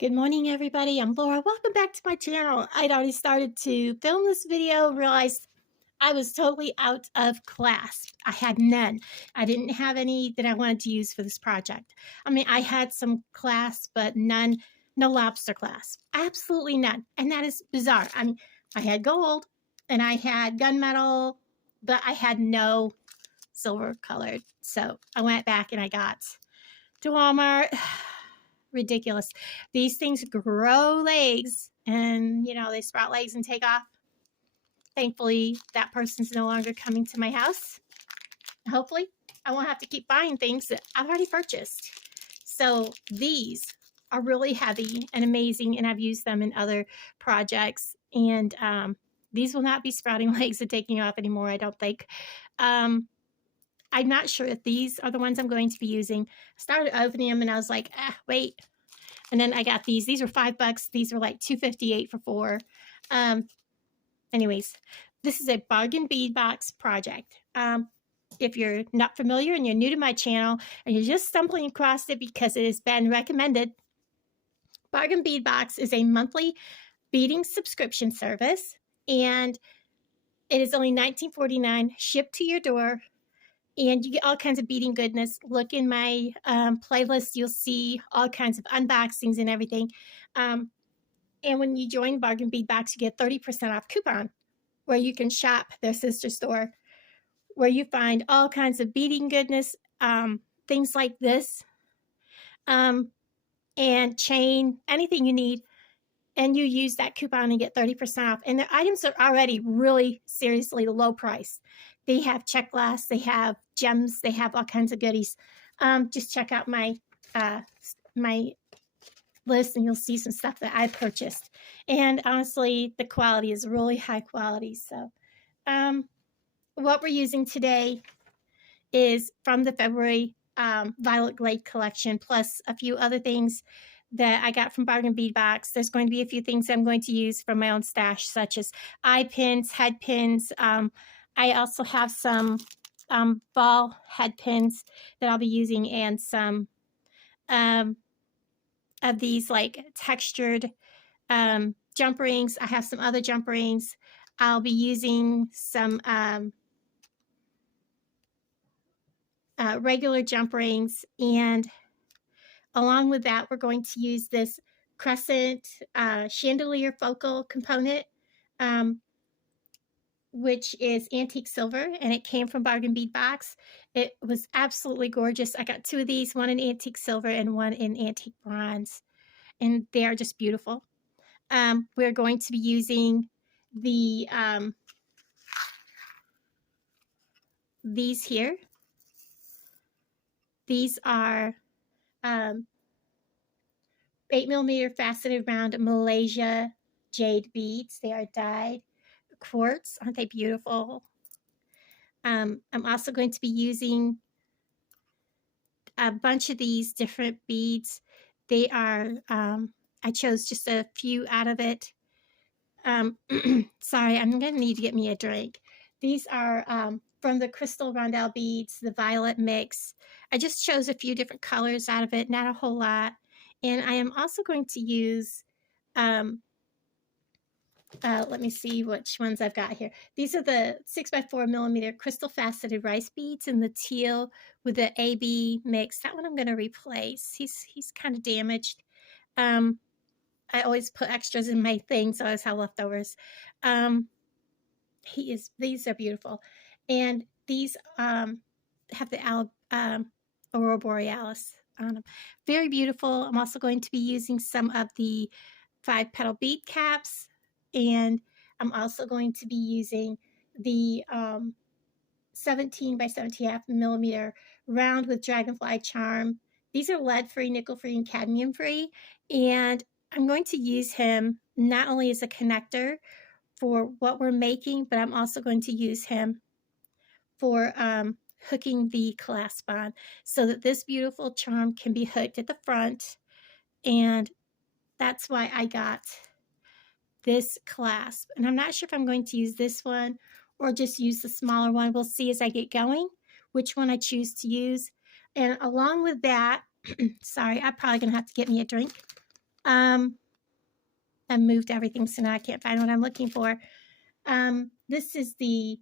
Good morning, everybody. I'm Laura. Welcome back to my channel. I'd already started to film this video, realized I was totally out of clasp. I had none. I didn't have any that I wanted to use for this project. I mean, I had some clasp, but none, no lobster clasp. Absolutely none. And that is bizarre. I mean, I had gold and I had gunmetal, but I had no silver colored. So I went back and I got to Walmart. Ridiculous. These things grow legs and, they sprout legs and take off. Thankfully, that person's no longer coming to my house. Hopefully, I won't have to keep buying things that I've already purchased. So these are really heavy and amazing, and I've used them in other projects. And these will not be sprouting legs and taking off anymore, I don't think. I'm not sure if these are the ones I'm going to be using. I started opening them and I was like, wait. And then I got these. These were $5. These were like $2.58 for 4. Anyways, this is a bargain bead box project. If you're not familiar and you're new to my channel and you're just stumbling across it because it has been recommended, Bargain Bead Box is a monthly beading subscription service, and it is only $19.49 shipped to your door. And you get all kinds of beading goodness. Look in my playlist. You'll see all kinds of unboxings and everything. And when you join Bargain Bead Box, you get 30% off coupon where you can shop their sister store, where you find all kinds of beading goodness, things like this, and chain, anything you need. And you use that coupon and get 30% off. And the items are already really seriously low price. They have check glass, they have gems, they have all kinds of goodies. Just check out my my list and you'll see some stuff that I purchased. And honestly, the quality is really high quality. So what we're using today is from the February Violet Glade collection, plus a few other things that I got from Bargain Bead Box. There's going to be a few things I'm going to use from my own stash, such as eye pins, head pins. I also have some ball head pins that I'll be using, and some of these like textured jump rings. I have some other jump rings. I'll be using some regular jump rings, and along with that, we're going to use this Crescent Chandelier focal component, which is antique silver, and it came from Bargain Bead Box. It was absolutely gorgeous. I got 2 of these, one in antique silver and one in antique bronze, and they are just beautiful. We're going to be using the these here. These are 8mm faceted round Malaysia jade beads. They are dyed quartz. Aren't they beautiful? I'm also going to be using a bunch of these different beads. They are, I chose just a few out of it. Sorry, I'm going to need to get me a drink. These are from the Crystal Rondelle beads, the violet mix. I just chose a few different colors out of it, not a whole lot. And I am also going to use, let me see which ones I've got here. These are the 6x4mm crystal faceted rice beads in the teal with the AB mix. That one I'm going to replace. He's kind of damaged. I always put extras in my things, so I always have leftovers. These are beautiful. And these have the Aurora Borealis on them. Very beautiful. I'm also going to be using some of the 5-petal bead caps, and I'm also going to be using the 17x17.5mm round with dragonfly charm. These are lead-free, nickel-free, and cadmium-free, and I'm going to use him not only as a connector for what we're making, but I'm also going to use him for hooking the clasp on, so that this beautiful charm can be hooked at the front. And that's why I got this clasp. And I'm not sure if I'm going to use this one or just use the smaller one. We'll see as I get going which one I choose to use. And along with that, sorry, I'm probably going to have to get me a drink. I moved everything, so now I can't find what I'm looking for. This is the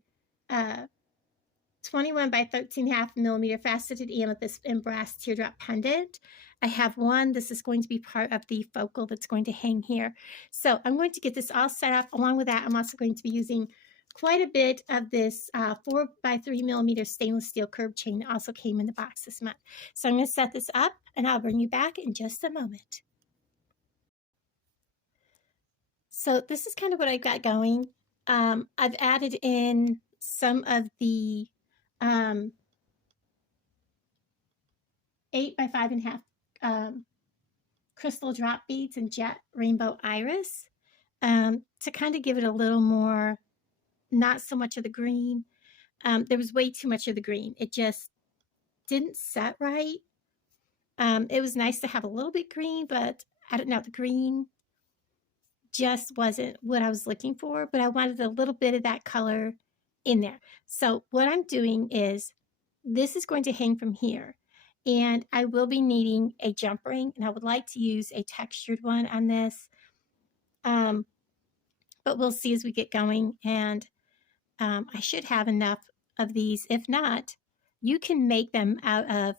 21 by 13.5 millimeter faceted amethyst and brass teardrop pendant. I have one. This is going to be part of the focal that's going to hang here. So I'm going to get this all set up. Along with that, I'm also going to be using quite a bit of this 4 by 3 millimeter stainless steel curved chain that also came in the box this month. So I'm going to set this up, and I'll bring you back in just a moment. So this is kind of what I've got going. I've added in some of the 8 by 5.5 crystal drop beads and jet rainbow iris to kind of give it a little more, not so much of the green. There was way too much of the green. It just didn't set right. It was nice to have a little bit green, but I don't know, the green just wasn't what I was looking for, but I wanted a little bit of that color in there. So what I'm doing is this is going to hang from here, and I will be needing a jump ring, and I would like to use a textured one on this, but we'll see as we get going, and I should have enough of these. If not, you can make them out of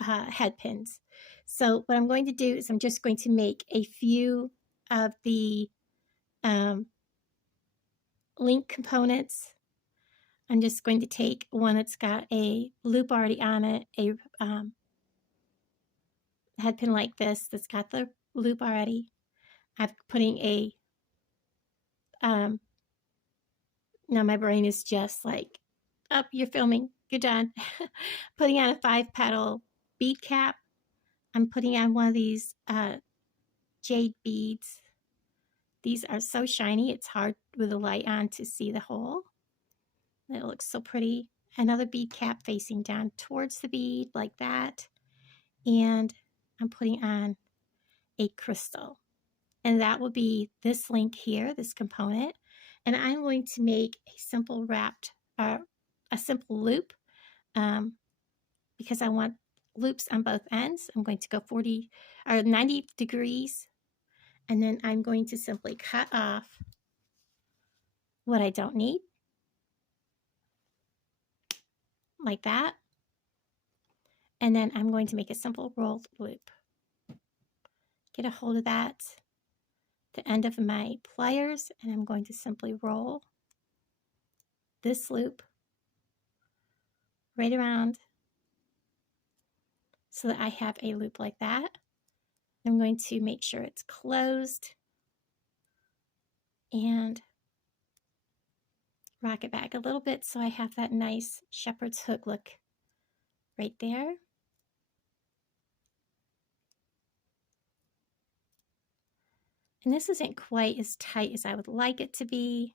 head pins. So what I'm going to do is I'm just going to make a few of the link components. I'm just going to take one that's got a loop already on it, a head pin like this that's got the loop already. I'm putting a, now my brain is just like, up, you're filming, you're done. Putting on a 5-petal bead cap. I'm putting on one of these jade beads. These are so shiny, it's hard with the light on to see the hole. It looks so pretty. Another bead cap facing down towards the bead like that. And I'm putting on a crystal. And that will be this link here, this component. And I'm going to make a simple wrapped, a simple loop because I want loops on both ends. I'm going to go 40 or 90 degrees. And then I'm going to simply cut off what I don't need, like that. And then I'm going to make a simple rolled loop. Get a hold of that, the end of my pliers, and I'm going to simply roll this loop right around so that I have a loop like that. I'm going to make sure it's closed and rock it back a little bit so I have that nice shepherd's hook look right there. And this isn't quite as tight as I would like it to be,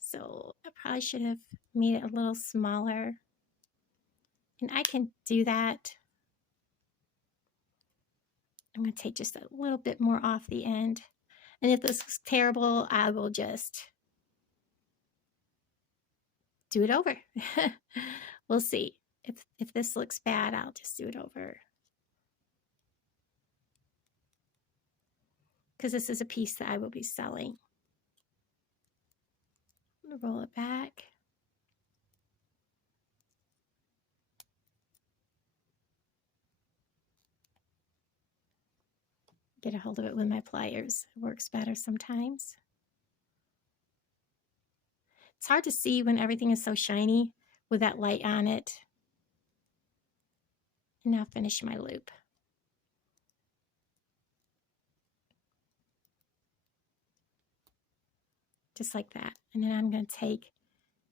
so I probably should have made it a little smaller. And I can do that. I'm going to take just a little bit more off the end. And if this looks terrible, I will just do it over. We'll see. If this looks bad, I'll just do it over. Because this is a piece that I will be selling. I'm going to roll it back. Get a hold of it with my pliers. It works better sometimes. It's hard to see when everything is so shiny with that light on it. And now finish my loop. Just like that. And then I'm going to take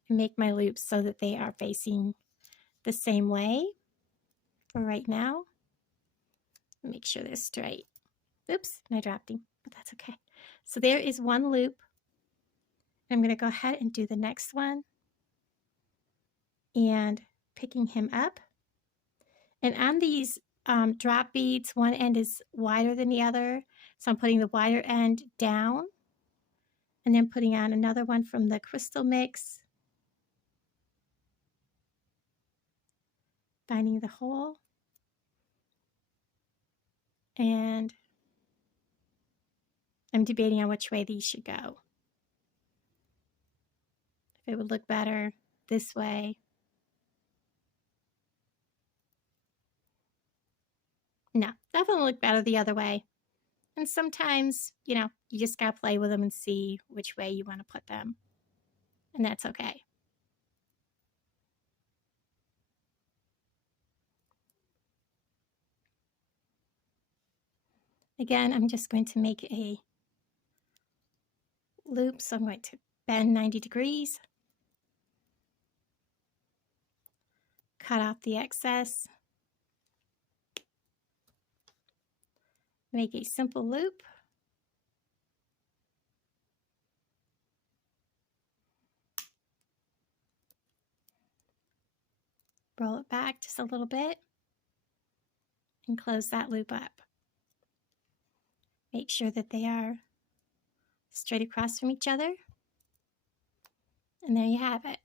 and make my loops so that they are facing the same way for right now. Make sure they're straight. Oops, and I dropped him, but that's okay. So there is one loop. I'm going to go ahead and do the next one. And picking him up. And on these drop beads, one end is wider than the other. So I'm putting the wider end down. And then putting on another one from the crystal mix. Finding the hole. And I'm debating on which way these should go. If it would look better this way. No, definitely look better the other way. And sometimes, you know, you just gotta play with them and see which way you want to put them. And that's okay. Again, I'm just going to make a loop. So I'm going to bend 90 degrees. Cut off the excess. Make a simple loop. Roll it back just a little bit and close that loop up. Make sure that they are straight across from each other. And there you have it.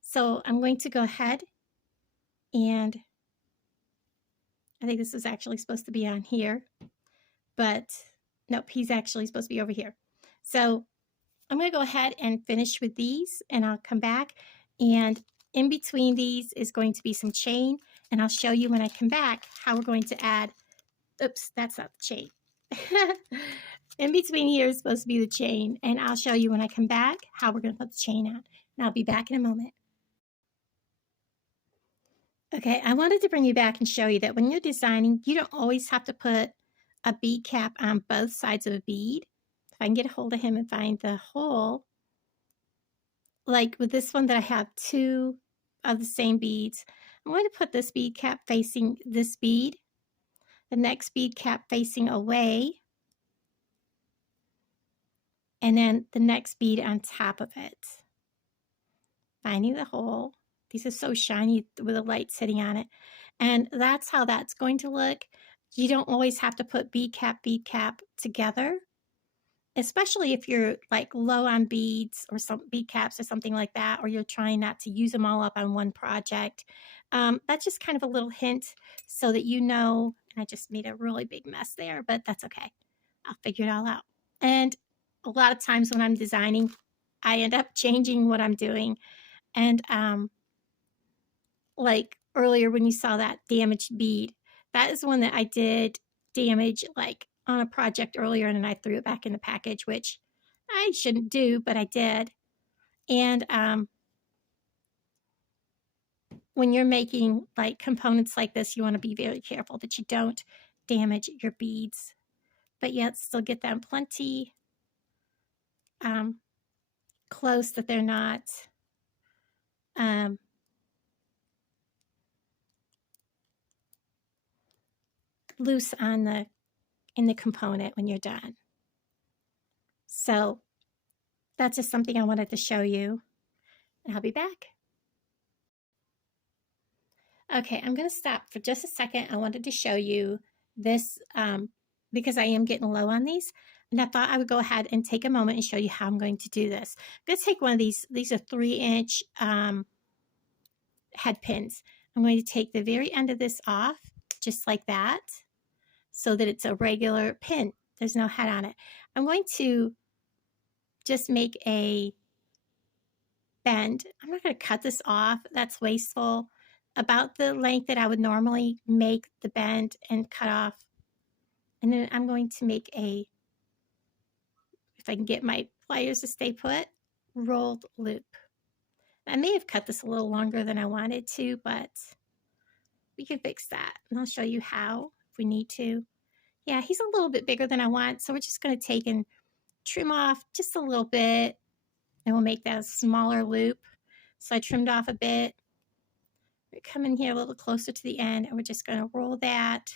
So I'm going to go ahead and I think this was actually supposed to be on here, but nope, he's actually supposed to be over here. So I'm going to go ahead and finish with these and I'll come back, and in between these is going to be some chain, and I'll show you when I come back how we're going to add, oops, that's not the chain. In between here is supposed to be the chain, and I'll show you when I come back how we're going to put the chain on. And I'll be back in a moment. Okay, I wanted to bring you back and show you that when you're designing, you don't always have to put a bead cap on both sides of a bead. If I can get a hold of him and find the hole, like with this one that I have two of the same beads, I'm going to put this bead cap facing this bead, the next bead cap facing away, and then the next bead on top of it. Finding the hole. These are so shiny with the light sitting on it. And that's how that's going to look. You don't always have to put bead cap together, especially if you're like low on beads or some bead caps or something like that, or you're trying not to use them all up on one project. That's just kind of a little hint so that you know, and I just made a really big mess there, but that's okay. I'll figure it all out. And a lot of times when I'm designing, I end up changing what I'm doing. And like earlier when you saw that damaged bead, that is one that I did damage like on a project earlier, and then I threw it back in the package, which I shouldn't do, but I did. And when you're making like components like this, you want to be very careful that you don't damage your beads, but yet still get them plenty close, that they're not loose on in the component when you're done. So that's just something I wanted to show you, and I'll be back. Okay, I'm going to stop for just a second. I wanted to show you this because I am getting low on these, and I thought I would go ahead and take a moment and show you how I'm going to do this. I'm going to take one of these. These are 3-inch head pins. I'm going to take the very end of this off, just like that, so that it's a regular pin. There's no head on it. I'm going to just make a bend. I'm not going to cut this off. That's wasteful. About the length that I would normally make the bend and cut off. And then I'm going to make a, if I can get my pliers to stay put, rolled loop. I may have cut this a little longer than I wanted to, but we can fix that. And I'll show you how if we need to. Yeah, he's a little bit bigger than I want, so we're just going to take and trim off just a little bit, and we'll make that a smaller loop. So I trimmed off a bit. We come in here a little closer to the end, and we're just going to roll that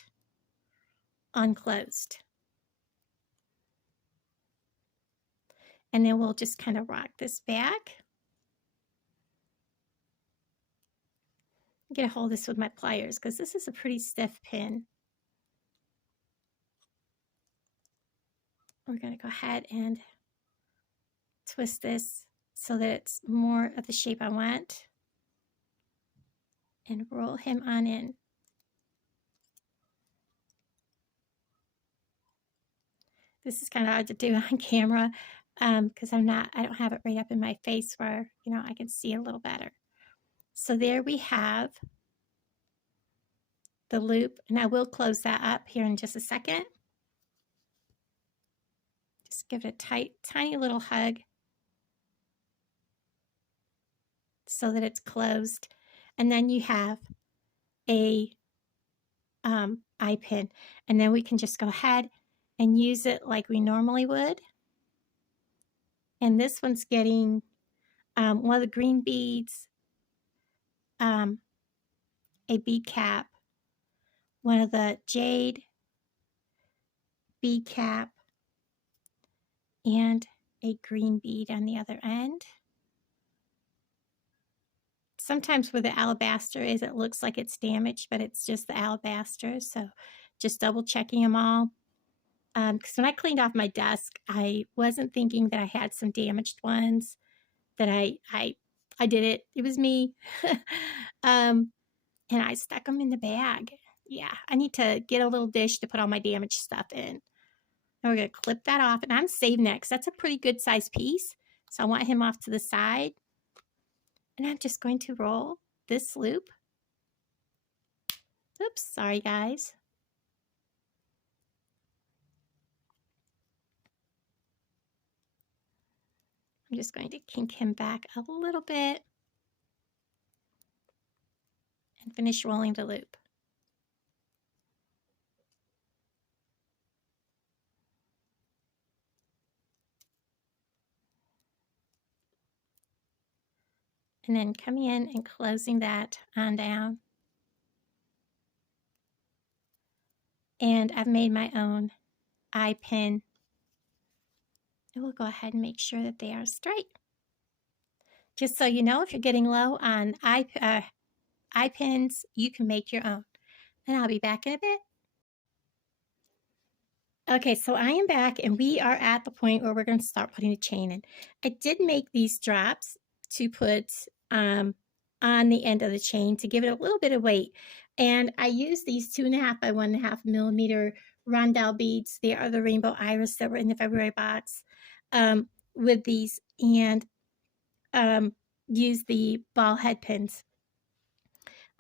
unclosed. And then we'll just kind of rock this back. Get a hold of this with my pliers because this is a pretty stiff pin. We're going to go ahead and twist this so that it's more of the shape I want, and roll him on in. This is kind of hard to do on camera because I don't have it right up in my face where, you know, I can see a little better. So there we have the loop, and I will close that up here in just a second. Just give it a tiny little hug so that it's closed. And then you have a eye pin, and then we can just go ahead and use it like we normally would. And this one's getting one of the green beads, a bead cap, one of the jade bead cap, and a green bead on the other end. Sometimes where the alabaster is, it looks like it's damaged, but it's just the alabaster. So just double checking them all. Because when I cleaned off my desk, I wasn't thinking that I had some damaged ones. That I did it. It was me. And I stuck them in the bag. Yeah, I need to get a little dish to put all my damaged stuff in. And we're going to clip that off. And I'm saving that because that's a pretty good size piece. So I want him off to the side. And I'm just going to roll this loop. Oops, sorry guys. I'm just going to kink him back a little bit and finish rolling the loop. And then coming in and closing that on down. And I've made my own eye pin. And we'll go ahead and make sure that they are straight. Just so you know, if you're getting low on eye pins, you can make your own. And I'll be back in a bit. Okay, so I am back and we are at the point where we're going to start putting the chain in. I did make these drops to put on the end of the chain to give it a little bit of weight. And I used these 2.5 by 1.5 millimeter rondelle beads. They are the rainbow iris that were in the February box with these, and use the ball head pins.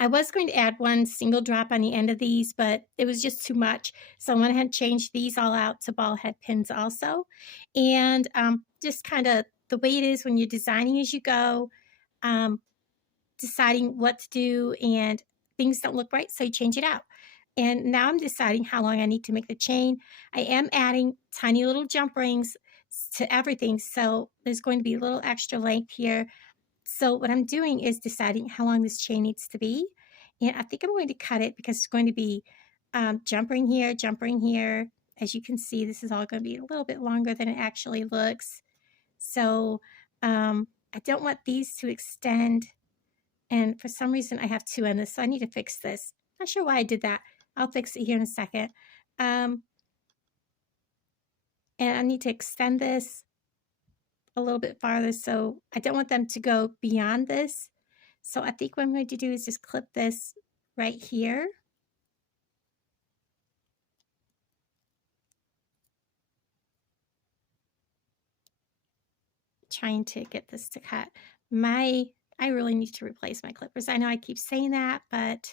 I was going to add one single drop on the end of these, but it was just too much. So I went ahead and changed these all out to ball head pins also. And just kind of the way it is when you're designing as you go, deciding what to do, and things don't look right, so you change it out. And now I'm deciding how long I need to make the chain. I am adding tiny little jump rings to everything, so there's going to be a little extra length here. So what I'm doing is deciding how long this chain needs to be. And I think I'm going to cut it because it's going to be jump ring here, jump ring here. As you can see, this is all going to be a little bit longer than it actually looks. So I don't want these to extend. And for some reason, I have two on this, so I need to fix this. Not sure why I did that. I'll fix it here in a second. And I need to extend this a little bit farther, so I don't want them to go beyond this. So I think what I'm going to do is just clip this right here. Trying to get this to cut. I really need to replace my clippers. I know I keep saying that, but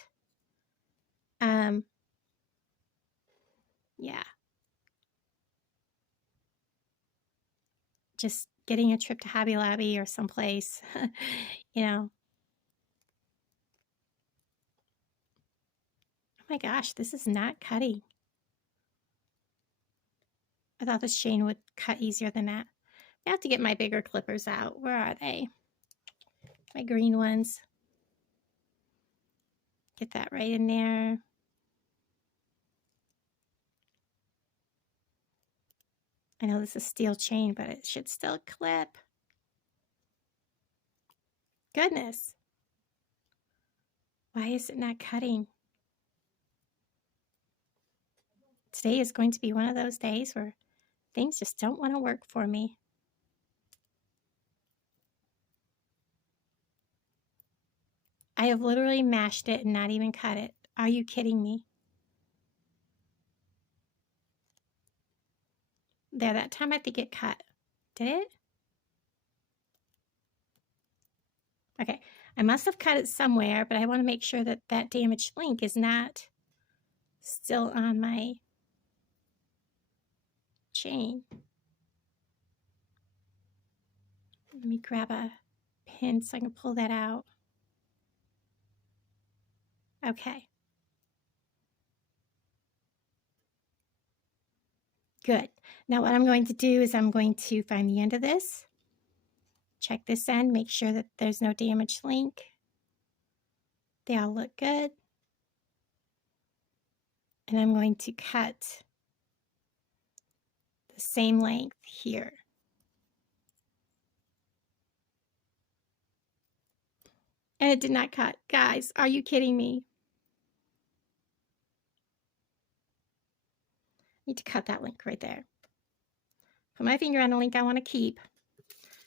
yeah. Just getting a trip to Hobby Lobby or someplace, you know. Oh my gosh, this is not cutting. I thought this chain would cut easier than that. I have to get my bigger clippers out. Where are they? My green ones. Get that right in there. I know this is steel chain, but it should still clip. Goodness. Why is it not cutting? Today is going to be one of those days where things just don't want to work for me. I have literally mashed it and not even cut it. Are you kidding me? There, that time I think it cut. Did it? Okay, I must have cut it somewhere, but I want to make sure that that damaged link is not still on my chain. Let me grab a pin so I can pull that out. Okay. Good. Now what I'm going to do is I'm going to find the end of this, check this end, make sure that there's no damaged link. They all look good. And I'm going to cut the same length here. And it did not cut. Guys, are you kidding me? I need to cut that link right there. Put my finger on the link I want to keep.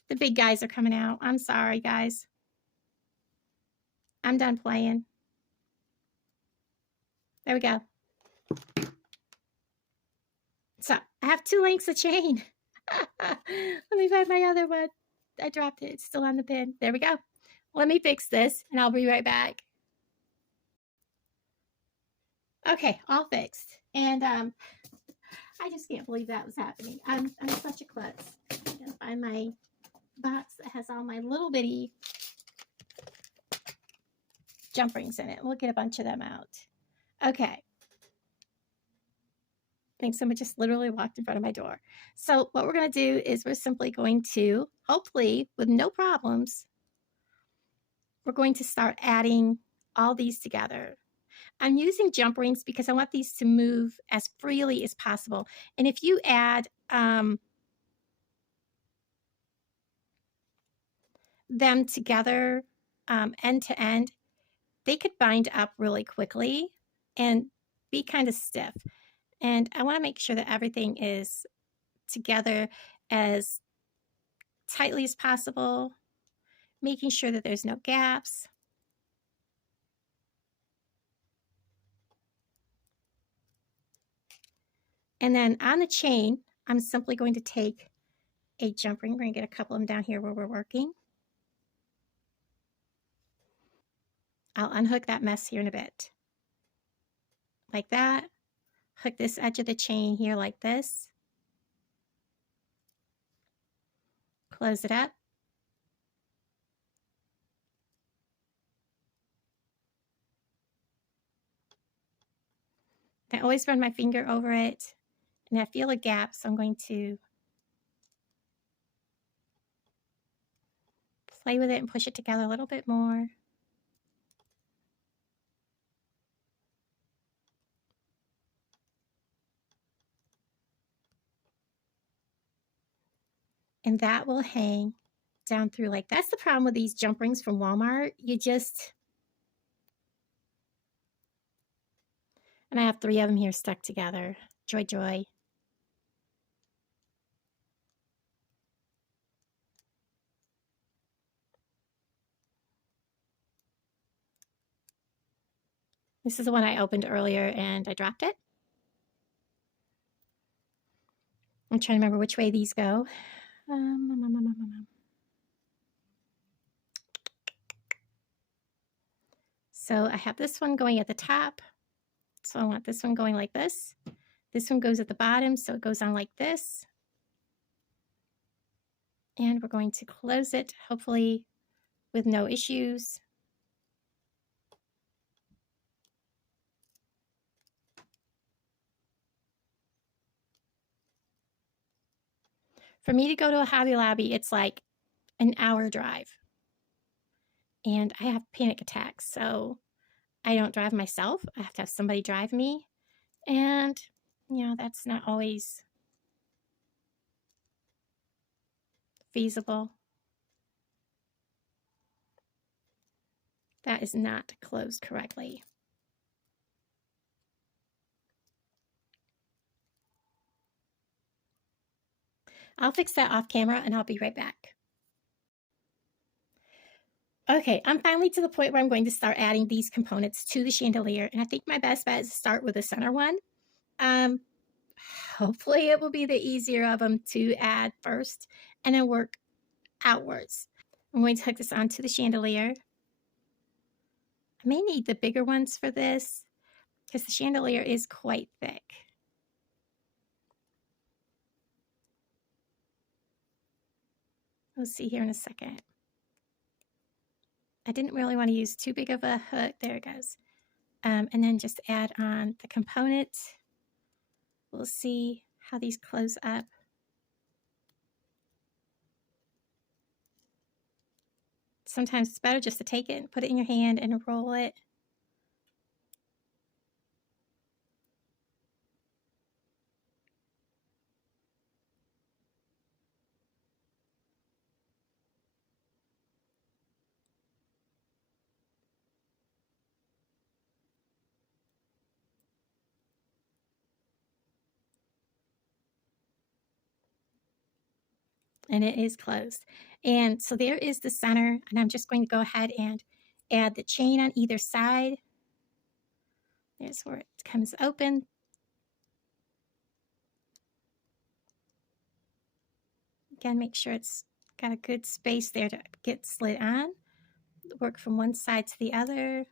The big guys are coming out. I'm sorry, guys. I'm done playing. There we go. So I have 2 lengths of chain. Let me find my other one. I dropped it. It's still on the pin. There we go. Let me fix this and I'll be right back. Okay, all fixed. And I just can't believe that was happening. I'm such a klutz. I'm gonna find my box that has all my little bitty jump rings in it. We'll get a bunch of them out. Okay. I think someone just literally walked in front of my door. So what we're going to do is we're simply going to, hopefully with no problems, we're going to start adding all these together. I'm using jump rings because I want these to move as freely as possible. And if you add them together end to end, they could bind up really quickly and be kind of stiff. And I want to make sure that everything is together as tightly as possible, making sure that there's no gaps. And then on the chain, I'm simply going to take a jump ring. We're going to get a couple of them down here where we're working. I'll unhook that mess here in a bit. Like that. Hook this edge of the chain here like this. Close it up. I always run my finger over it, and I feel a gap, so I'm going to play with it and push it together a little bit more. And that will hang down through like that. That's the problem with these jump rings from Walmart. And I have 3 of them here stuck together. Joy, joy. This is the one I opened earlier and I dropped it. I'm trying to remember which way these go. So I have this one going at the top. So I want this one going like this. This one goes at the bottom, so it goes on like this. And we're going to close it, hopefully with no issues. For me to go to a Hobby Lobby, it's like an hour drive. And I have panic attacks, so I don't drive myself. I have to have somebody drive me. And, you know, that's not always feasible. That is not closed correctly. I'll fix that off camera and I'll be right back. Okay, I'm finally to the point where I'm going to start adding these components to the chandelier, and I think my best bet is to start with the center one. hopefully it will be the easier of them to add first and then work outwards. I'm going to hook this onto the chandelier. I may need the bigger ones for this because the chandelier is quite thick. We'll see here in a second. I didn't really want to use too big of a hook. There it goes. And then just add on the component. We'll see how these close up. Sometimes it's better just to take it and put it in your hand and roll it. And it is closed. And so there is the center, and I'm just going to go ahead and add the chain on either side. There's where it comes open. Again, make sure it's got a good space there to get slid on. Work from one side to the other.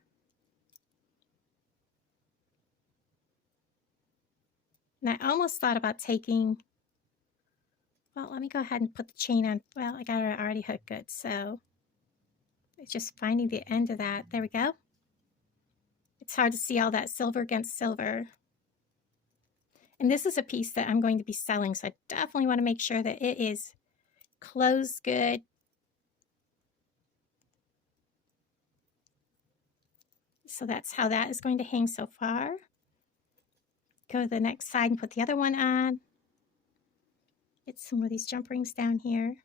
And I almost thought about taking, well, let me go ahead and put the chain on. Well, I got it already hooked good, so it's just finding the end of that. There we go. It's hard to see all that silver against silver. And this is a piece that I'm going to be selling, so I definitely want to make sure that it is closed good. So that's how that is going to hang so far. Go to the next side and put the other one on. Get some of these jump rings down here.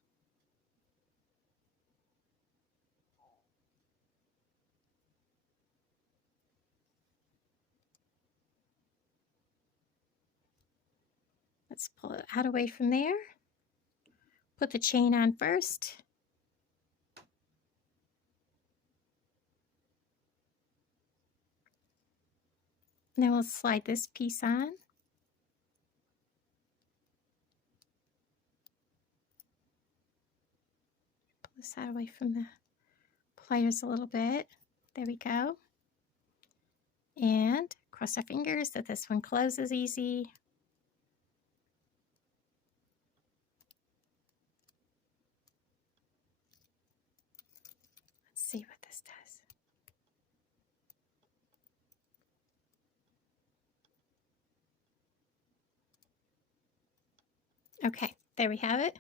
Let's pull it out away from there. Put the chain on first. And then we'll slide this piece on. Pull this out away from the pliers a little bit. There we go. And cross our fingers that this one closes easy. Let's see what this does. Okay, there we have it.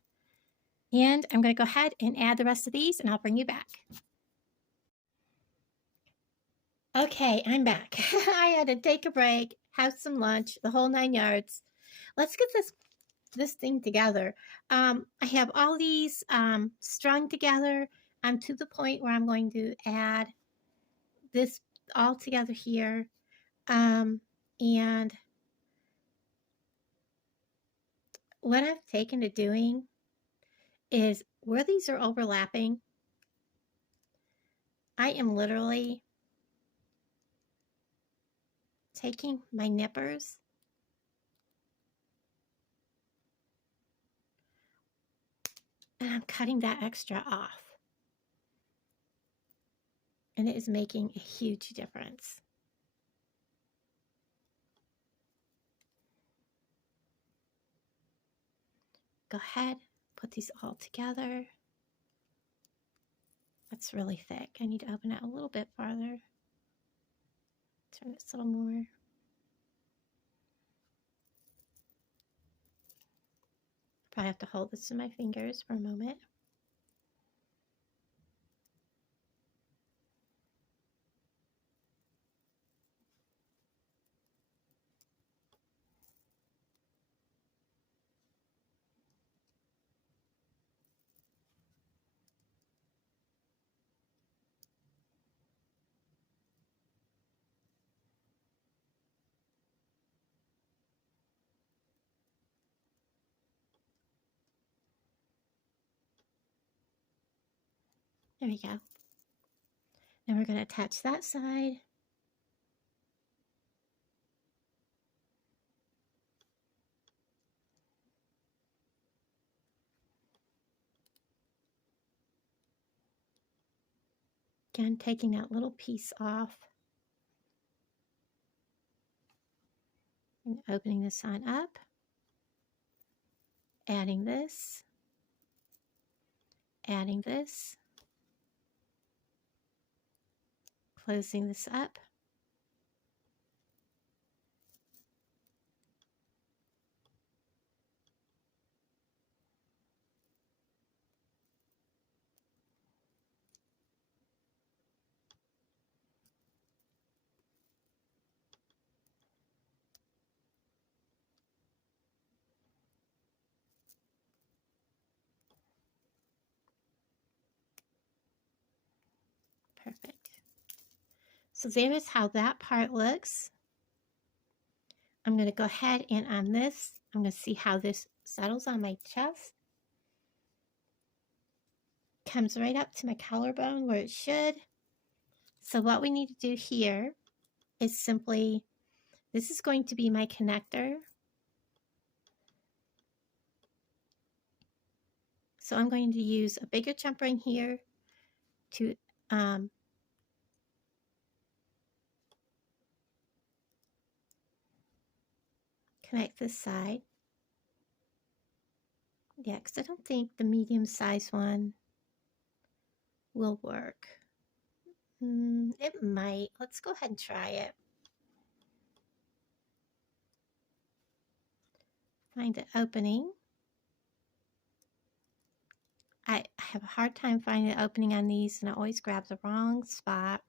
And I'm going to go ahead and add the rest of these, and I'll bring you back. Okay, I'm back. I had to take a break, have some lunch, the whole 9 yards. Let's get this thing together. I have all these strung together. I'm to the point where I'm going to add this all together here. And what I've taken to doing is where these are overlapping, I am literally taking my nippers and I'm cutting that extra off. And it is making a huge difference. Go ahead, put these all together. That's really thick. I need to open it a little bit farther. Turn this a little more. Probably have to hold this in my fingers for a moment. There we go. Now we're going to attach that side. Again, taking that little piece off and opening this on up, adding this, closing this up. Perfect. So there is how that part looks. I'm going to go ahead and on this, I'm going to see how this settles on my chest. Comes right up to my collarbone where it should. So what we need to do here is simply, this is going to be my connector. So I'm going to use a bigger jump ring here to connect this side. Yeah, because I don't think the medium size one will work. It might. Let's go ahead and try it. Find the opening. I have a hard time finding the opening on these, and I always grab the wrong spot.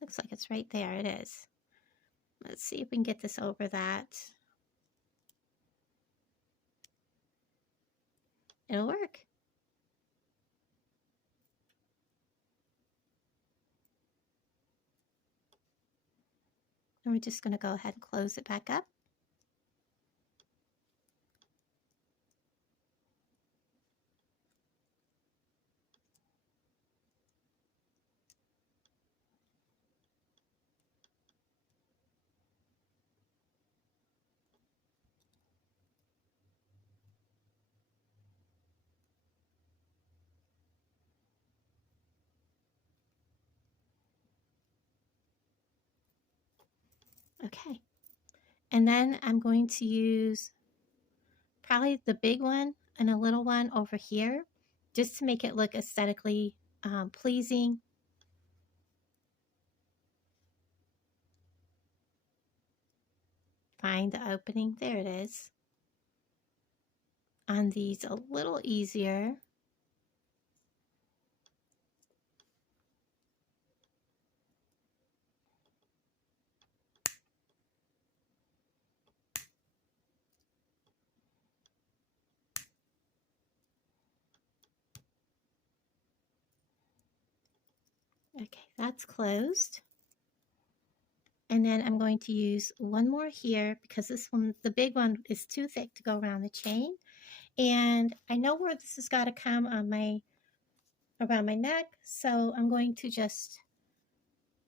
Looks like it's right there. It is. Let's see if we can get this over that. It'll work. And we're just going to go ahead and close it back up. Okay. And then I'm going to use probably the big one and a little one over here just to make it look aesthetically pleasing. Find the opening. There it is. On these a little easier. Okay, that's closed. And then I'm going to use one more here because this one, the big one, is too thick to go around the chain. And I know where this has got to come on around my neck, so I'm going to just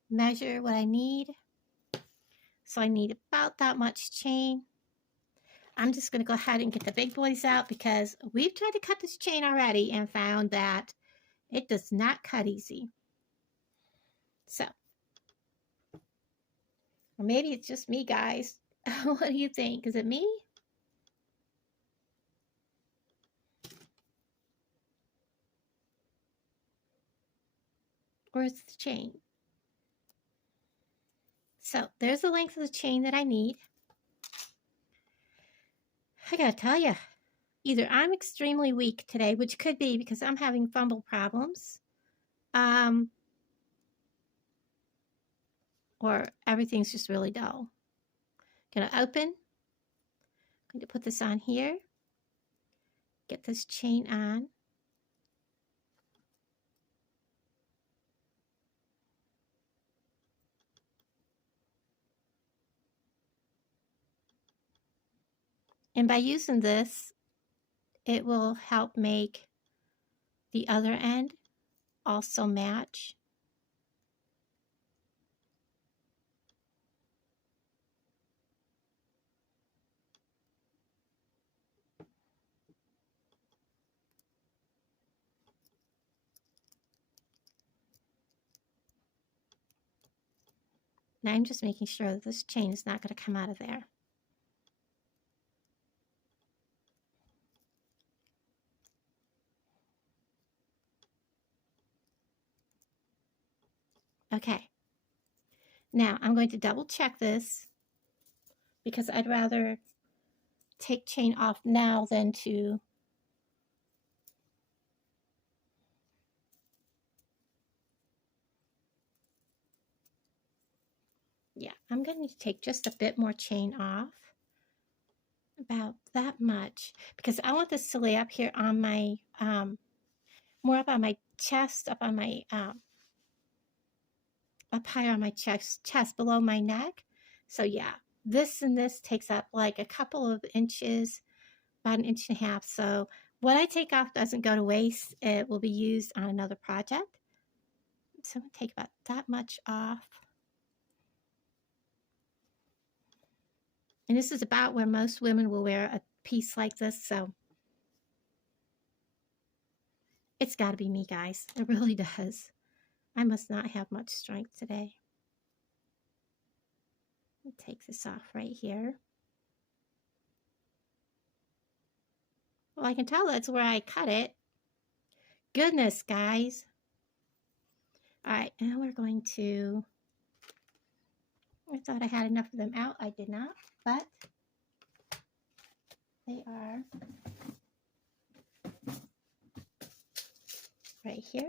measure what I need. So I need about that much chain. I'm just going to go ahead and get the big boys out because we've tried to cut this chain already and found that it does not cut easy. So, or maybe it's just me, guys. What do you think? Is it me? Or is it the chain? So there's the length of the chain that I need. I gotta tell you, either I'm extremely weak today, which could be because I'm having fumble problems, or everything's just really dull. Gonna open. Going to put this on here. Get this chain on. And by using this, it will help make the other end also match. Now I'm just making sure that this chain is not going to come out of there. Okay. Now I'm going to double check this because I'd rather take chain off now than to I'm going to take just a bit more chain off, about that much, because I want this to lay up here on my more up on my chest, up on my up higher on my chest below my neck. So yeah, this and this takes up like a couple of inches, about 1.5 inches. So what I take off doesn't go to waste. It will be used on another project. So I'm going to take about that much off. And this is about where most women will wear a piece like this. So it's got to be me, guys. It really does. I must not have much strength today. Let me take this off right here. Well, I can tell that's where I cut it. Goodness, guys. All right, now we're going to, I thought I had enough of them out. I did not, but they are right here.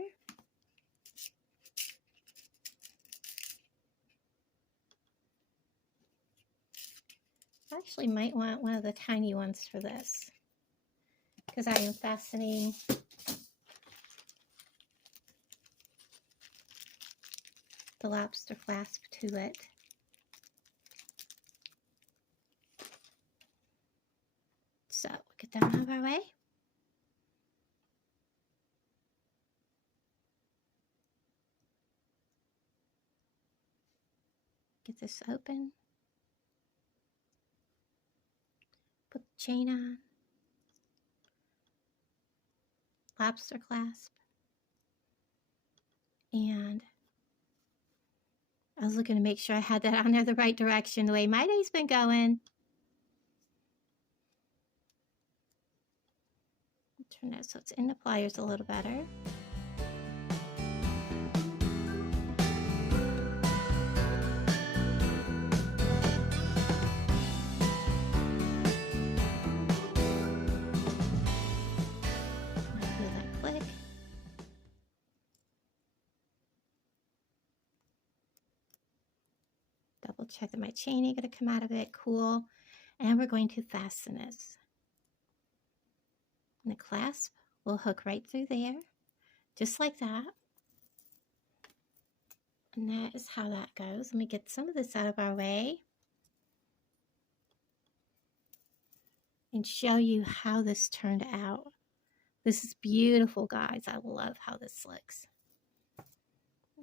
I actually might want one of the tiny ones for this because I am fastening the lobster clasp to it. So get that out of our way. Get this open. Put the chain on. Lobster clasp. And I was looking to make sure I had that on there the right direction, the way my day's been going. Turn that so it's in the pliers a little better. Double check that my chain ain't going to come out of it. Cool. And we're going to fasten this. And the clasp will hook right through there, just like that. And that is how that goes. Let me get some of this out of our way and show you how this turned out. This is beautiful, guys. I love how this looks.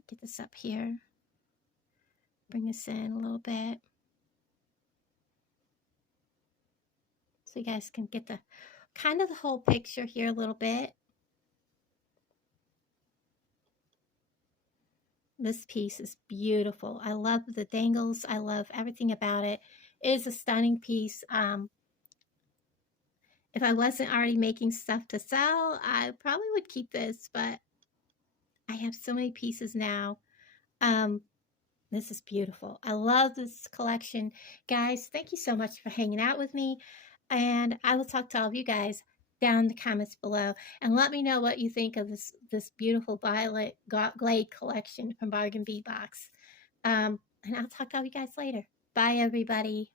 Get this up here. Bring this in a little bit so you guys can get the kind of the whole picture here a little bit. This piece is beautiful. I love the dangles. I love everything about it. It is a stunning piece. If I wasn't already making stuff to sell, I probably would keep this, but I have so many pieces now. This is beautiful. I love this collection. Guys, thank you so much for hanging out with me. And I will talk to all of you guys down in the comments below. And let me know what you think of this beautiful violet Glade collection from Bargain Bead Box. And I'll talk to all you guys later. Bye, everybody.